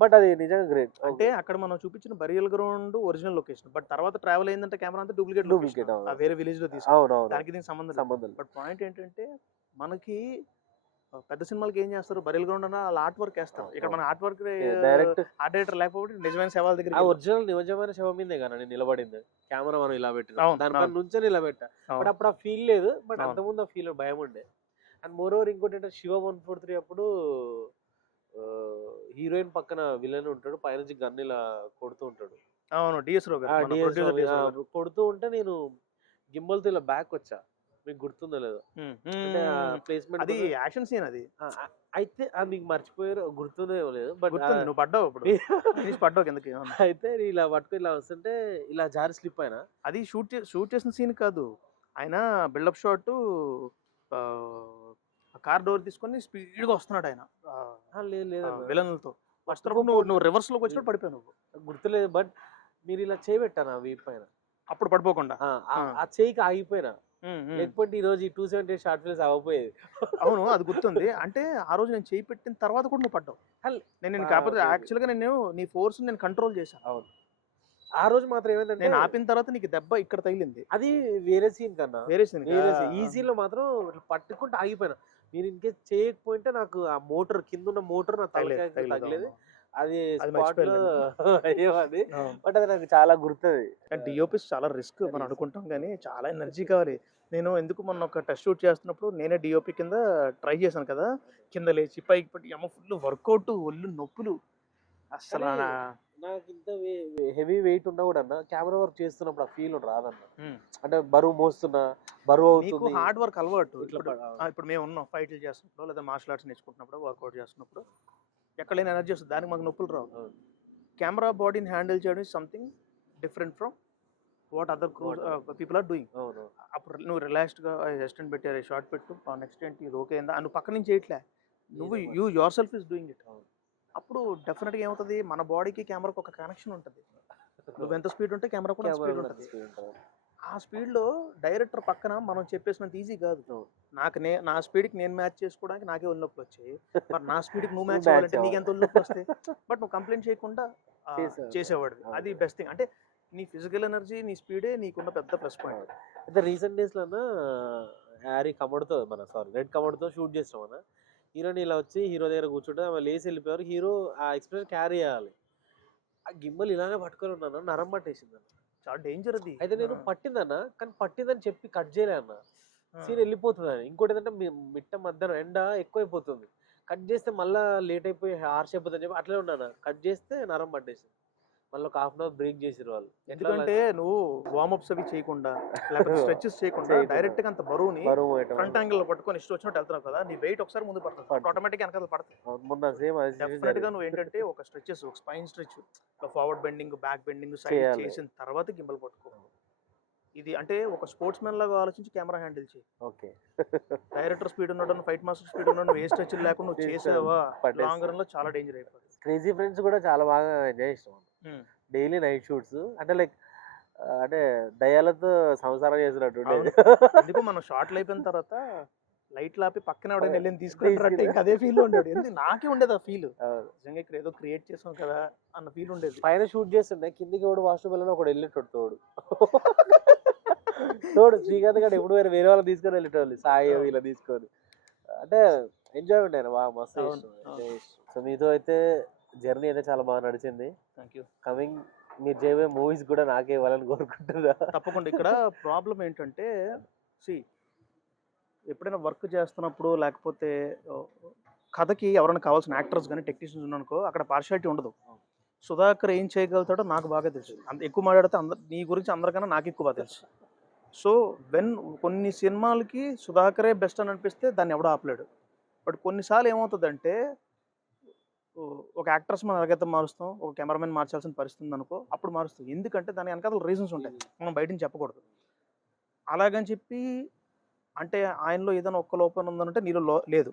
బట్ అది నిజంగా గ్రేట్. అంటే అక్కడ మనం చూపించిన burial ground original location. But తర్వాత ట్రావెల్ అయిందంటే కెమెరా అంతా డూప్లికేట్ డూప్లికేట్ వేరే విలేజ్ లో తీసుకున్నాం. అవును. దానికి దీనికి సంబంధం లేదు. బట్ పాయింట్ ఏంటంటే మనకి పెద్ద సినిమాలకి ఏం చేస్తారు, బరియల్ గ్రౌండ్ అన్న వాళ్ళ ఆర్ట్ వర్క్ వేస్తారు. ఇక్కడ మన art work direct art director లేకపోతే నిజమైన శవాల దగ్గర ఒరిజినల్ నిజమైన శవం మీదే కదా నేను నిలబడింది. కెమెరా మనం ఇలా పెట్టిన అవును, దానిపైన అవును. నుంచొని ఇలా పెట్టా. బట్ అప్పుడు ఆ ఫీల్ లేదు. బట్ అవును. అంతకుముందు ఆ ఫీల్ భయం ఉండే. అండ్ మోర్ ఓవర్ ఇంకోటి ఏంటంటే శివ 143 అప్పుడు హీరోయిన్ పక్కన విలన్ ఉంటాడు, పైనుంచి గన్ ఇలా కొడుతూ ఉంటాడు. అవును, డిఎస్ రావు గారు, మన ప్రొడ్యూసర్ డిఎస్ రావు గారు. కొడుతూ ఉంటే నేను గిమ్మల్ తో ఇలా బ్యాక్ వచ్చా. మీకు గుర్తుందో లేదో? అంటే ప్లేస్మెంట్ అది యాక్షన్ సీన్ అది. అయితే అది మీకు మర్చిపోయారు, గుర్తుందో లేదు. బట్ గుర్తుంది, నువ్వు పడ్డావు అప్పుడు. పడ్డావు కిందకి. అయితే నేను ఇలా పట్టుకుని ఇలా వస్తుంటే ఇలా జారి స్లిప్ అయినా. అది షూట్ చేసిన సీన్ కాదు, ఆయన బిల్డప్ షాట్ కార్ డోర్ తీసుకొని స్పీడ్ గా వస్తున్నాడు ఆయన లేదు లేదు విలన్లతో వస్తున్నప్పుడు నువ్వు రివర్స్ లోకి వచ్చినప్పుడు పడిపోయావు. నువ్వు గుర్తులేదు. బట్ మీరు ఇలా చేయబెట్టాను ఆ వీప్ పైన అప్పుడు పడిపోకుండా ఆ చేయికి ఆగిపోయినా. లేకపోతే ఈ రోజు ఈ 278 షార్ట్ ఫిల్మ్స్ అవ్వపోయేది. అవును, అది గుర్తుంది. అంటే ఆ రోజు నేను చేయి పెట్టిన తర్వాత కూడా నువ్వు పడ్డావు. నేను కాకపోతే యాక్చువల్ గా నేను నీ ఫోర్స్ నేను కంట్రోల్ చేశాను. అవును, ఆ రోజు మాత్రం ఏమైందంటే నేను ఆపిన తర్వాత నీకు దెబ్బ ఇక్కడ తగిలింది. అది వేరే సీన్ కన్నా వేరే సీన్. ఈ సీన్ లో మాత్రం పట్టుకుంటే ఆగిపోయినా. మీరు ఇంకేస్ చేయకపోయింటే నాకు ఆ మోటార్ కింద ఉన్న మోటార్ నా తగిలేదు. అది అయ్యేవాది. బట్ అది నాకు చాలా గుర్తుంది. డిఓపిస్ చాలా రిస్క్ మనం అనుకుంటాం, కానీ చాలా ఎనర్జీ కావాలి. నేను ఎందుకు మొన్న ఒక టెస్ట్ షూట్ చేస్తున్నప్పుడు నేనే డిఓపి కింద ట్రై చేశాను కదా, కింద లేచి పైకి పట్టి అమ్మ ఫుల్ వర్కౌట్, ఒళ్ళు నొప్పులు అసలు. నాకు ఇంత హెవీ వెయిట్ ఉన్నా కూడా అన్న కెమెరా వర్క్ చేస్తున్నప్పుడు ఆ ఫీల్ రాదన్న. అంటే బరువు మోస్తున్నా, బరువు అవుతుంది. హార్డ్ వర్క్ అలవాటు. ఇప్పుడు మేము ఉన్నాం ఫైట్లు చేస్తున్నప్పుడు లేదా మార్షల్ ఆర్ట్స్ నేర్చుకుంటున్నప్పుడు వర్కౌట్ చేస్తున్నప్పుడు ఎక్కడ లేని ఎనర్జీ వస్తుంది, దానికి మాకు నొప్పులు రావు. కెమెరా బాడీని హ్యాండిల్ చేయడం is something different from what other people are doing. అప్పుడు నువ్వు రిలాక్స్డ్గా అసిస్టెంట్ పెట్టారు, షార్ట్ పెట్టు, నెక్స్ట్ ఏంటి ఇది ఓకే అయిందా, నువ్వు పక్క నుంచి చేయట్లే, నువ్వు you your self is doing it. అప్పుడు డెఫినెట్గా ఏమవుతుంది, మన బాడీకి కెమెరాకి ఒక కనెక్షన్ ఉంటుంది. నువ్వు ఎంత స్పీడ్ ఉంటే కెమెరా కూడా స్పీడ్ ఉంటుంది. ఆ స్పీడ్లో డైరెక్టర్ పక్కన మనం చెప్పేసినంత ఈజీ కాదు. నా స్పీడ్కి నేను మ్యాచ్ చేసుకోవడానికి నాకే ఒళ్ళు నొప్పులు వచ్చాయి. మరి నా స్పీడ్కి నువ్వు మ్యాచ్ అవ్వాలంటే నీకు ఎంత ఒళ్ళు నొప్పులు వస్తాయి. బట్ నువ్వు కంప్లైంట్ చేయకుండా చేసేవాడు. అది బెస్ట్ థింగ్. అంటే నీ ఫిజికల్ ఎనర్జీ, నీ స్పీడే నీకున్న పెద్ద ప్లస్ పాయింట్. అయితే రీసెంట్ డేస్లో రెడ్ కమోడ్తో షూట్ చేస్తాం అన్న. హీరోని ఇలా వచ్చి హీరో దగ్గర కూర్చుంటే ఆమె లేసి వెళ్ళిపోయారు. హీరో ఆ ఎక్స్పీరియన్స్ క్యారీ చేయాలి. ఆ గిమ్మల్ ఇలానే పట్టుకొని ఉన్నాను, నరం పట్టేసింది అన్న. చాలా డేంజర్ అది. అయితే నేను పట్టిందన్న, కానీ పట్టిందని చెప్పి కట్ చేయలే అన్న, సీన్ వెళ్ళిపోతుంది అని. ఇంకోటి ఏంటంటే మిట్ట మధ్యాహ్నం ఎండ ఎక్కువైపోతుంది, కట్ చేస్తే మళ్ళీ లేట్ అయిపోయి హార్ష్ అయిపోతుంది చెప్పి అట్లే ఉన్నాను. కట్ చేస్తే నరం పట్టేసింది. మళ్ళీ ఒక హాఫ్ అన్ అవర్ బ్రేక్ చేసిరు వాళ్ళు. ఎందుకంటే నువ్వు వార్మప్స్ అవి చేయకుండా లేకపోతే స్ట్రెచెస్ చేయకుండా డైరెక్ట్ గా అంత బరువుని ఫ్రంట్ యాంగిల్ లో పట్టుకొని ఇష్టం వచ్చినట్టు వెళ్తున్నావు కదా, నీ వెయిట్ ఒకసారి ముందు పడుతుంది, ఆటోమేటిక్ వెనకాల పడుతుంది. డెఫినెట్ గా నువ్వు ఏంటంటే ఒక స్ట్రెచెస్, ఒక spine stretch, forward bending, back bending, side చేసిన తర్వాత గింబల్ పట్టుకో. ఇది అంటే ఒక స్పోర్ట్స్ మ్యాన్ లాగా ఆలోచించి కెమెరా హ్యాండిల్ చేయి. ఓకే, డైరెక్టర్ స్పీడ్ ఉన్నాడు, ఫైట్ మాస్టర్ స్పీడ్ ఉన్నాడు, నువ్వు ఏ స్ట్రెచ్ లేకుండా నువ్వు చేసావా లాంగ్ రన్ లో చాలా డేంజర్ అయిపోతుంది. క్రేజీ ఫ్రెండ్స్ కూడా చాలా బాగా ఎంజాయ్ చేస్తాం. Daily night shoots. అంటే లైక్ అంటే దయ్యాలతో సంసారం చేసినట్టు ఉండేది. ఎందుకు మనం షార్ట్లు అయిపోయిన తర్వాత లైట్లు ఆపి పక్కన ఎవడైనా వెళ్ళి తీసుకుంటారంటే ఇంకా అదే ఫీల్ ఉండేది. ఎందుకు నాకే ఉండేది ఆ ఫీల్, నిజంగా ఇక్కడ ఏదో క్రియేట్ చేసాం కదా అన్న ఫీల్ ఉండేది. పైన షూట్ చేస్తుండే కిందికి ఎవడు వాష్రూమ్ వెళ్ళిన ఒకడు వెళ్ళేటోడు తోడు శ్రీకాంత్ గారు ఎప్పుడు వేరే వాళ్ళని తీసుకొని వెళ్ళేటోళ్ళు, సాయి ఇలా తీసుకొని. అంటే ఎంజాయ్ ఉండేది బాగా మస్తు. సో మీతో అయితే జర్నీ అయితే చాలా బాగా నడిచింది. Thank you. కమింగ్ మీరు చేయబోయే మూవీస్ కూడా నాకే ఇవ్వాలని కోరుకుంటున్నా. తప్పకుండా. ఇక్కడ ప్రాబ్లం ఏంటంటే ఎప్పుడైనా వర్క్ చేస్తున్నప్పుడు లేకపోతే కథకి ఎవరైనా కావాల్సిన యాక్టర్స్ కానీ టెక్నీషియన్స్ ఉన్నానుకో అక్కడ పార్షాలిటీ ఉండదు. సుధాకర్ ఏం చేయగలుగుతాడో నాకు బాగా తెలుసు. అంత ఎక్కువ మాట్లాడితే నీ గురించి అందరికన్నా నాకు ఎక్కువ బాగా తెలుసు. సో కొన్ని సినిమాలకి సుధాకరే బెస్ట్ అని అనిపిస్తే దాన్ని ఎవడో ఆపలేడు. బట్ కొన్నిసార్లు ఏమవుతుందంటే ఒక యాక్టర్స్ మనం ఎలాగైతే మారుస్తాం, ఒక కెమెరామెన్ మార్చాల్సిన పరిస్థితి అనుకో అప్పుడు మారుస్తాం. ఎందుకంటే దాని వెనకాల రీజన్స్ ఉంటాయి, మనం బయట నుంచి చెప్పకూడదు. అలాగని చెప్పి అంటే ఆయనలో ఏదైనా ఒక్క లోపం ఉందంటే నీలో లేదు.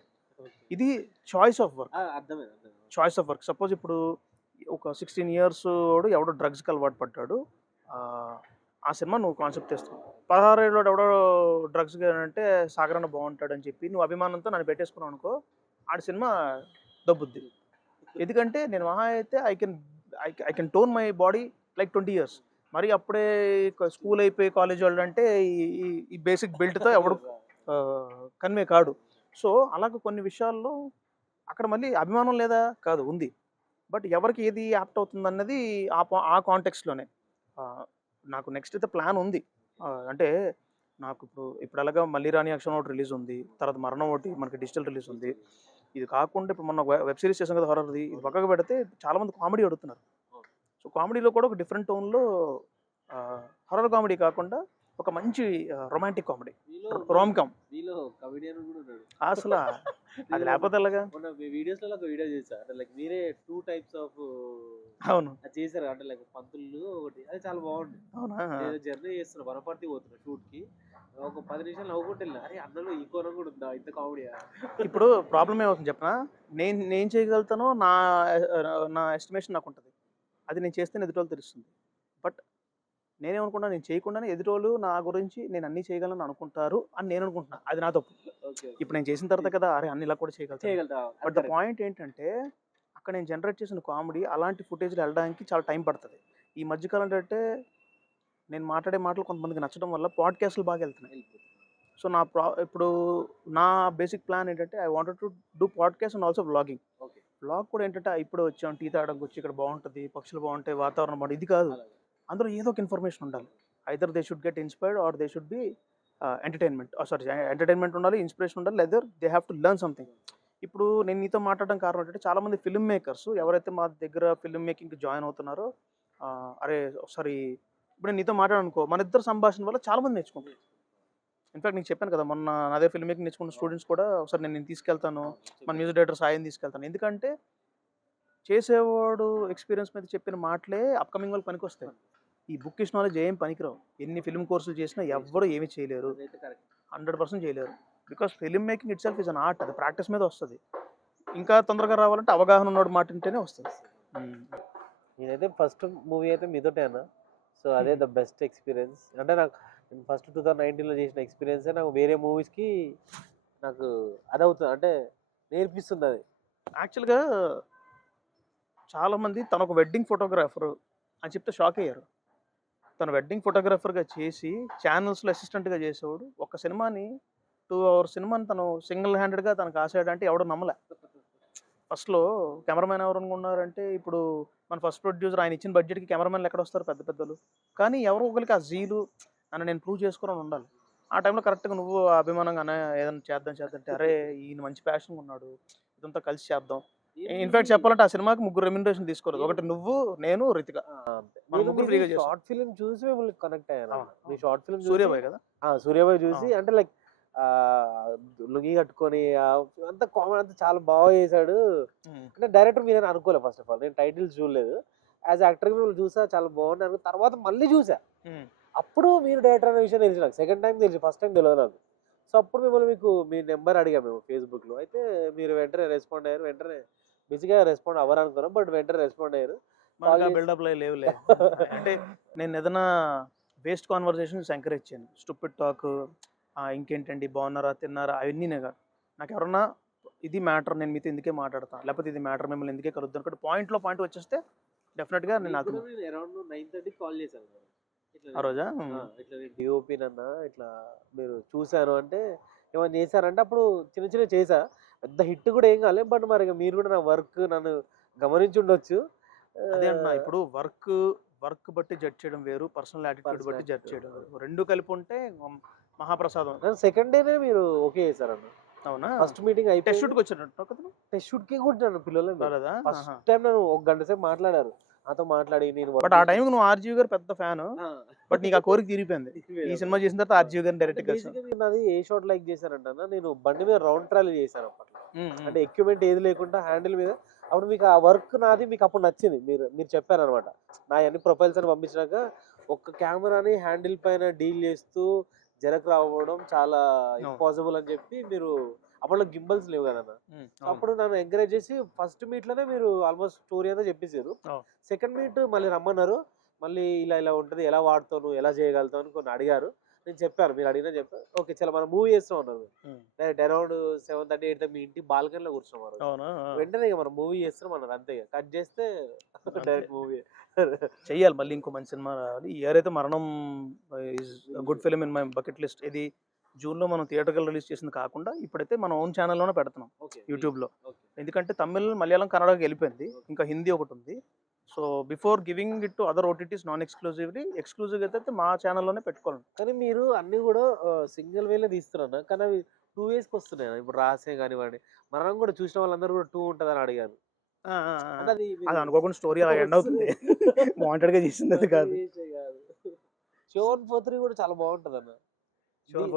ఇది choice of work. Choice of work. Suppose ఇప్పుడు ఒక 16 years వాడు ఎవడో డ్రగ్స్కి అలవాటు పడ్డాడు, ఆ సినిమా నువ్వు కాన్సెప్ట్ తెస్తావు. 16 ఏళ్ళోడు ఎవడో డ్రగ్స్ అంటే సాగరన్న బాగుంటాడు అని చెప్పి నువ్వు అభిమానంతో నన్ను పెట్టేసుకున్నావు అనుకో, ఆడి సినిమా దొబ్బుద్ది. ఎందుకంటే నేను మహా అయితే I can tone my body like 20 years. మరి అప్పుడే స్కూల్ అయిపోయి కాలేజ్ వాళ్ళు అంటే ఈ బేసిక్ బిల్ట్తో ఎవడు కన్వే కాడు. సో అలాగ కొన్ని విషయాల్లో అక్కడ మళ్ళీ అభిమానం లేదా కాదు, ఉంది. బట్ ఎవరికి ఏది యాప్ట్ అవుతుంది అన్నది ఆ కాంటెక్స్లోనే. నాకు నెక్స్ట్ అయితే ప్లాన్ ఉంది. అంటే నాకు ఇప్పుడు అలాగా మళ్ళీ రాని యాక్షన్ ఒకటి రిలీజ్ ఉంది, తర్వాత మరణం ఒకటి మనకి డిజిటల్ రిలీజ్ ఉంది. ఇది కాకుండా ఇప్పుడు మొన్న వెబ్ సిరీస్ చేసాం కదా హారర్ది, ఇది పక్కకు పెడితే చాలామంది కామెడీ అడుగుతున్నారు. సో కామెడీలో కూడా ఒక డిఫరెంట్ టోన్లో హారర్ కామెడీ కాకుండా ఒక మంచి రొమాంటిక్ కామెడీ, రామ్ కామ్. అసలు అది లేకపోతే అలాగా వీడియోస్ లో ఒక వీడియో చేశారు, అంటే లైక్ మీరే 2 types ఆఫ్ అవును చేశారు, అంటే లైక్ పంతులు ఒకటి, అది చాలా బాగుంది. అవునా, జర్నీ చేస్తున్నారు, వనపర్తి పోతున్నారు షూట్ కి, ఒక 10 నిమిషాలు నవ్వుకుంటే వెళ్ళిన, అరే అన్నలో ఈ కోణం కూడా ఉందా, ఇంత కామెడీ. ఇప్పుడు ప్రాబ్లం ఏమవుతుంది చెప్పనా, నేను చేయగలుగుతానో నా ఎస్టిమేషన్ నాకు ఉంటుంది, అది నేను చేస్తే ఎదుటోళ్ళు తెలుస్తుంది. బట్ నేనేమనుకున్నా, నేను చేయకుండానే ఎదుటోళ్ళు నా గురించి నేను అన్నీ చేయగలను అనుకుంటారు అని నేను అనుకుంటున్నా. అది నా తప్పు. ఇప్పుడు నేను చేసిన తర్వాత కదా అరే అన్ని ఇలా కూడా చేయగలుగుతా. బట్ ద పాయింట్ ఏంటంటే అక్కడ నేను జనరేట్ చేసిన కామెడీ అలాంటి ఫుటేజ్లో వెళ్ళడానికి చాలా టైం పడుతుంది. ఈ మధ్యకాలం అంటే నేను మాట్లాడే మాటలు కొంతమందికి నచ్చడం వల్ల పాడ్కాస్ట్లు బాగా వెళ్తున్నాయి. సో ఇప్పుడు నా బేసిక్ ప్లాన్ ఏంటంటే I wanted to do podcast and also vlogging. Vlog కూడా ఏంటంటే ఇప్పుడు వచ్చాం టీ తాగడానికి వచ్చి ఇక్కడ బాగుంటుంది, పక్షులు బాగుంటాయి, వాతావరణం బాగుంటుంది, ఇది కాదు. అందులో ఏదో ఒక ఇన్ఫర్మేషన్ ఉండాలి. Either they should get inspired are they should be entertainment ఉండాలి, ఇన్స్పిరేషన్ ఉండాలి, లేదా they have to learn something. ఇప్పుడు నేను నీతో మాట్లాడడం కారణం ఏంటంటే చాలామంది ఫిల్మ్ మేకర్స్ ఎవరైతే మా దగ్గర ఫిల్మ్ మేకింగ్కి జాయిన్ అవుతున్నారో, అరే ఒకసారి ఇప్పుడు నేను నీతో మాట్లాడనుకో, మన ఇద్దరు సంభాషణ వల్ల చాలామంది నేర్చుకుంటారు. ఇన్ఫాక్ట్ నీకు చెప్పాను కదా, మొన్న అదే ఫిల్మ్ మేకింగ్ నేర్చుకున్న స్టూడెంట్స్ కూడా ఒకసారి నేను తీసుకెళ్తాను, మన మ్యూజిక్ డైరెక్టర్ సాయం తీసుకెళ్తాను. ఎందుకంటే చేసేవాడు ఎక్స్పీరియన్స్ మీద చెప్పిన మాటలే అప్కమింగ్ వాళ్ళు పనికి వస్తాయి. ఈ బుక్కిష్ నాలెడ్జ్ ఏం పనికిరావు. ఎన్ని ఫిల్మ్ కోర్సులు చేసినా ఎవ్వరు ఏమీ చేయలేరు, 100% చేయలేరు. Because film making it self is an art, అది ప్రాక్టీస్ మీద వస్తుంది. ఇంకా తొందరగా రావాలంటే అవగాహన ఉన్నాడు మాట ఉంటేనే వస్తుంది. నేనైతే ఫస్ట్ మూవీ అయితే మీతోటే అన్న, సో అదే ద బెస్ట్ ఎక్స్పీరియన్స్. అంటే నాకు ఫస్ట్ 2019లో చేసిన ఎక్స్పీరియన్సే నాకు వేరే మూవీస్కి నాకు అది అవుతుంది, అంటే నేర్పిస్తుంది అది. యాక్చువల్గా చాలామంది తను ఒక వెడ్డింగ్ ఫోటోగ్రాఫర్ అని చెప్తే షాక్ అయ్యారు. తను వెడ్డింగ్ ఫోటోగ్రాఫర్గా చేసి ఛానల్స్లో అసిస్టెంట్గా చేసేవాడు. ఒక సినిమాని 2 hour సినిమాని తను సింగిల్ హ్యాండెడ్గా తనకు ఆశాడంటే ఎవడో నమ్మలే. ఫస్ట్లో కెమెరామెన్ ఎవరు అనుకున్నారంటే, ఇప్పుడు మన ఫస్ట్ ప్రొడ్యూసర్ ఆయన ఇచ్చిన బడ్జెట్కి కెమెరామెన్లు ఎక్కడ వస్తారు, పెద్ద పెద్దలు. కానీ ఎవరో ఒకరికి ఆ జీలు నన్ను నేను ప్రూవ్ చేసుకోవడం ఉండాలి. ఆ టైంలో కరెక్ట్గా నువ్వు అభిమానంగా ఏదైనా చేద్దాం అరే ఈయన మంచి ప్యాషన్ ఉన్నాడు, ఇదంతా కలిసి చేద్దాం. ఇన్ఫాక్ట్ చెప్పాలంటే ఆ సినిమాకి 3 రెమ్యునరేషన్ తీసుకోలేదు. ఒకటి నువ్వు, నేను, రితిక. షార్ట్ ఫిలిం చూసి మిమ్మల్ని కనెక్ట్ అయ్యాను. మీ షార్ట్ ఫిలిం సూర్యబాయ్ కదా, సూర్యబాయ్ చూసి అంటే లైక్ లుంగి కట్టుకొని అంత కామెడీ అంతా చాలా బాగా చేశాడు. అంటే డైరెక్టర్ మీరు అనుకోలేదు. ఫస్ట్ ఆఫ్ ఆల్ నేను టైటిల్స్ చూడలేదు, యాజ్ యాక్టర్ మిమ్మల్ని చూసా, చాలా బాగున్నాను. తర్వాత మళ్ళీ చూసా, అప్పుడు మీరు డైరెక్టర్ అనే విషయం తెలిసి నాకు సెకండ్ టైం తెలిసి, ఫస్ట్ టైం తెలియదు నాకు. సో అప్పుడు మిమ్మల్ని మీ నెంబర్ అడిగాము మేము ఫేస్బుక్లో. అయితే మీరు వెంటనే రెస్పాండ్ అయ్యారు. వెంటనే బిజీగా రెస్పాండ్ అవ్వరు అనుకున్నాం, బట్ వెంటనే రెస్పాండ్ అయ్యారు. మనకు ఆ బిల్డప్ లేవులే. అంటే నేను ఏదైనా వేస్ట్ కాన్వర్సేషన్స్ ఎంకరేజ్ చేయను. స్టూపిడ్ టాక్, ఇంకేంటండి బాగున్నారా, తిన్నారా, అవన్నీనే కాదు. నాకు ఎవరన్నా ఇది మ్యాటర్, నేను మీతో ఎందుకే మాట్లాడతాను, లేకపోతే ఇది మ్యాటర్, మిమ్మల్ని ఎందుకే కలుద్దాం అనుకుంటే పాయింట్ వచ్చేస్తే డెఫినెట్గా నేను నాకు అరౌండ్ 9:30 కాల్ చేశాను కదా. ఆ రోజా ఇట్లా నేను డిఓపి అన్న ఇట్లా మీరు చూసారు అంటే ఏమైనా చేశారంటే అప్పుడు చిన్న చిన్న చేసా, పెద్ద హిట్ కూడా ఏం కాలేదు. బట్ మరి ఇక మీరు కూడా నా వర్క్ నన్ను గమనించి ఉండొచ్చు. అదే అంటున్నా, ఇప్పుడు వర్క్ బట్టి జడ్జ్ చేయడం వేరు, పర్సనల్ యాటిట్యూడ్ బట్టి జడ్జ్ చేయడం వేరు. రెండు కలిపి ఉంటే మహాప్రసాదం. సెకండ్ డేనే మీరు ఓకే చేశారన్న. అవునా? ఫస్ట్ మీటింగ్ టెస్ట్ అయిపోయి షూట్కి వచ్చాడు. టెస్ట్ షూట్ కి కూడా పిల్లలు రాలేదా? ఫస్ట్ టైం నన్ను 1 గంట సేపు మాట్లాడారు. నాతో మాట్లాడి నేను బట్ ఆ టైంకి నువ్వు ఆర్జీవి గారు పెద్ద ఫ్యాన్, బట్ నీకు ఆ కోరిక తీరిపోయింది. ఈ సినిమా చేసిన తర్వాత ఆర్జీవి గారిని డైరెక్ట్ గా నాది ఏ షాట్ లైక్ చేశారంట, నేను బండి మీద రౌండ్ ట్రావెల్ చేశాను అప్పట్లో. అంటే ఎక్విప్మెంట్ ఏది లేకుండా హ్యాండిల్ మీద. అప్పుడు మీకు ఆ వర్క్ నాది మీకు అప్పుడు నచ్చింది, మీరు చెప్పారు అనమాట. నా అన్ని ప్రొఫైల్స్ అని పంపించినాక ఒక్క కెమెరాని హ్యాండిల్ పైన డీల్ చేస్తూ జరక్ రావడం చాలా ఇంపాసిబుల్ అని చెప్పి మీరు అప్పట్లో గింబల్స్ లేవు కదన్న. అప్పుడు నన్ను ఎంకరేజ్ చేసి ఫస్ట్ మీట్ లోనే మీరు ఆల్మోస్ట్ స్టోరీ అంతా చెప్పేసారు. సెకండ్ మీట్ మళ్ళీ రమ్మన్నారు, మళ్ళీ ఇలా ఇలా ఉంటుంది, ఎలా వాడుతావు నువ్వు, ఎలా చేయగలుగుతావు అని కొన్ని అడిగారు. నేను చెప్పాను, మీరు అడిగినా చెప్పాను. ఓకే చాలా మనం మూవీ చేస్తాం అన్నారు. డైరెక్ట్ అరౌండ్ 7:30 8 మీ ఇంటి బాల్కనీలో కూర్చున్నాం. వెంటనే ఇక మనం మూవీ చేస్తున్నాం అన్నారు. అంతే, కట్ చేస్తే డైరెక్ట్ మూవీ చెయ్యాలి. మళ్ళీ ఇంకో మంచి సినిమా రావాలి. ఈ ఇయర్ అయితే మరణం is good film in my bucket list. ఇది జూన్లో మనం థియేటర్కి రిలీజ్ చేసింది కాకుండా ఇప్పుడైతే మన ఓన్ ఛానల్లోనే పెడుతున్నాం యూట్యూబ్లో. ఎందుకంటే తమిళ్, మలయాళం, కన్నడకి వెళ్ళిపోయింది, ఇంకా హిందీ ఒకటి ఉంది. So before giving it to other OTTs non exclusive అయితే మా ఛానల్లోనే పెట్టుకోవాలి. కానీ మీరు అన్ని కూడా సింగిల్ వేలో తీస్తున్నారు, కానీ అవి 2 వేస్కి వస్తున్నాయి. ఇప్పుడు రాసే కానివ్వండి, మనం కూడా చూసిన వాళ్ళందరూ కూడా 2 ఉంటుందని అడిగారు. అది అనుకోకుండా స్టోరీ అలా ఎండ్ అవుతుంది. వాంటెడ్ గా చేసింది అది కాదు. శివన్ పోత్రి కూడా చాలా బాగుంటది అన్న.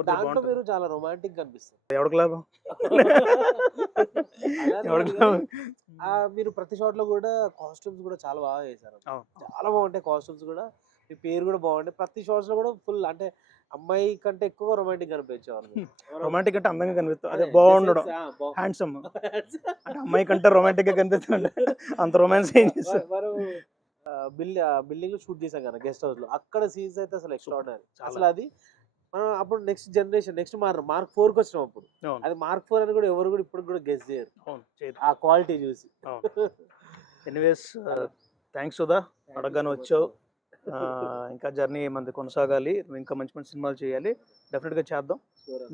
దాంట్లో మీరు చాలా రొమాంటిక్ కనిపిస్తుంది. ఎవరికి లాభం? మీరు ప్రతి షాట్ లో కూడా కాస్ట్యూమ్స్ కూడా చాలా బాగా చేశారు. చాలా బాగుంటాయి కాస్ట్యూమ్స్ కూడా, మీ పేరు కూడా బాగుంటాయి. ప్రతి షాట్స్ లో కూడా ఫుల్ అంటే అమ్మాయి కంటే ఎక్కువ రొమాంటిక్ కనిపించేవారు. రొమాంటిక్ అంటే అందంగా కనిపిస్తుంది, అదే బాగుండడం, హ్యాండ్సమ్. అంటే అమ్మాయి కంటే రొమాంటిక్ గా కనిపిస్తుంది, అంత రొమాన్స్ ఏం చేస్తారు. బిల్డింగ్ లో షూట్ చేసాం కదా గెస్ట్ హౌస్ లో, అక్కడ సీన్స్ అయితే అసలు ఎక్స్ట్రాడినరీ. అసలు అది మనం అప్పుడు నెక్స్ట్ జనరేషన్ నెక్స్ట్ మార్క్ 4కి వచ్చినాం. అప్పుడు అది మార్క్ 4 అని కూడా ఎవరు కూడా ఇప్పుడు కూడా గెస్ చేయరు ఆ క్వాలిటీ చూసి. ఎనీవేస్ థ్యాంక్స్ సుధా, అడగగానే వచ్చావు. ఇంకా జర్నీ మంది కొనసాగాలి, ఇంకా మంచి మంచి సినిమాలు చేయాలి, డెఫినెట్గా చేద్దాం.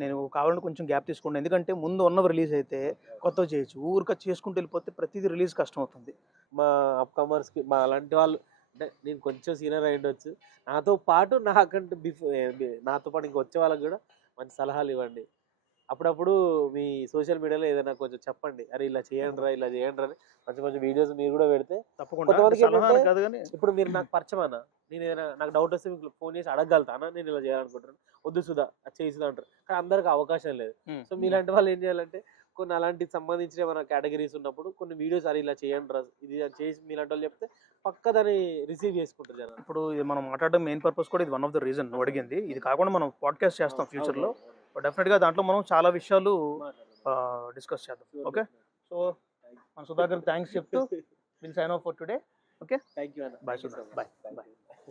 నేను కావాలంటే కొంచెం గ్యాప్ తీసుకోండి, ఎందుకంటే ముందు ఉన్నవి రిలీజ్ అయితే కొత్తవి చేయొచ్చు. ఊరిక చేసుకుంటూ వెళ్ళిపోతే ప్రతిదీ రిలీజ్ కష్టం అవుతుంది. మా అప్కమర్స్కి, మా అలాంటి వాళ్ళు, అంటే నేను కొంచెం సీనియర్ అయి ఉండొచ్చు, నాతో పాటు నాకంటే నాతో పాటు ఇంక వచ్చే వాళ్ళకి కూడా మంచి సలహాలు ఇవ్వండి. అప్పుడప్పుడు మీ సోషల్ మీడియాలో ఏదైనా కొంచెం చెప్పండి, అరే ఇలా చేయండి రా, ఇలా చేయండి అని. కొంచెం కొంచెం వీడియోస్ మీరు కూడా పెడితే తప్పకుండా. ఇప్పుడు మీరు నాకు పరిచయం అన్న, నేను ఏదైనా నాకు డౌట్ వస్తే మీకు ఫోన్ చేసి అడగలుగుతానా, నేను ఇలా చేయాలనుకుంటున్నాను, వద్దు సుధా అది చేయి సుధా అంటారు. కానీ అందరికి అవకాశం లేదు. సో మీలాంటి వాళ్ళు ఏం చేయాలంటే కొన్ని అలాంటికి సంబంధించిన ఏమైనా కేటగిరీస్ ఉన్నప్పుడు కొన్ని వీడియోస్ అరే ఇలా చేయండి రా, ఇది చేసి మీలాంటి వాళ్ళు చెప్తే పక్క దాన్ని రిసీవ్ చేసుకుంటారు జనాలు. ఇప్పుడు ఇది మనం మాట్లాడడం మెయిన్ పర్పస్ కూడా ఇది వన్ ఆఫ్ ద రీజన్ నువ్వు అడిగింది. ఇది కాకుండా మనం పాడ్కాస్ట్ చేస్తాం ఫ్యూచర్లో, డెఫినెట్గా దాంట్లో మనం చాలా విషయాలు డిస్కస్ చేద్దాం. ఓకే, సో మన సుధాకర్ థ్యాంక్స్ చెప్తూ will sign off for today. Okay, thank you అన్న. Bye Sudha, bye bye.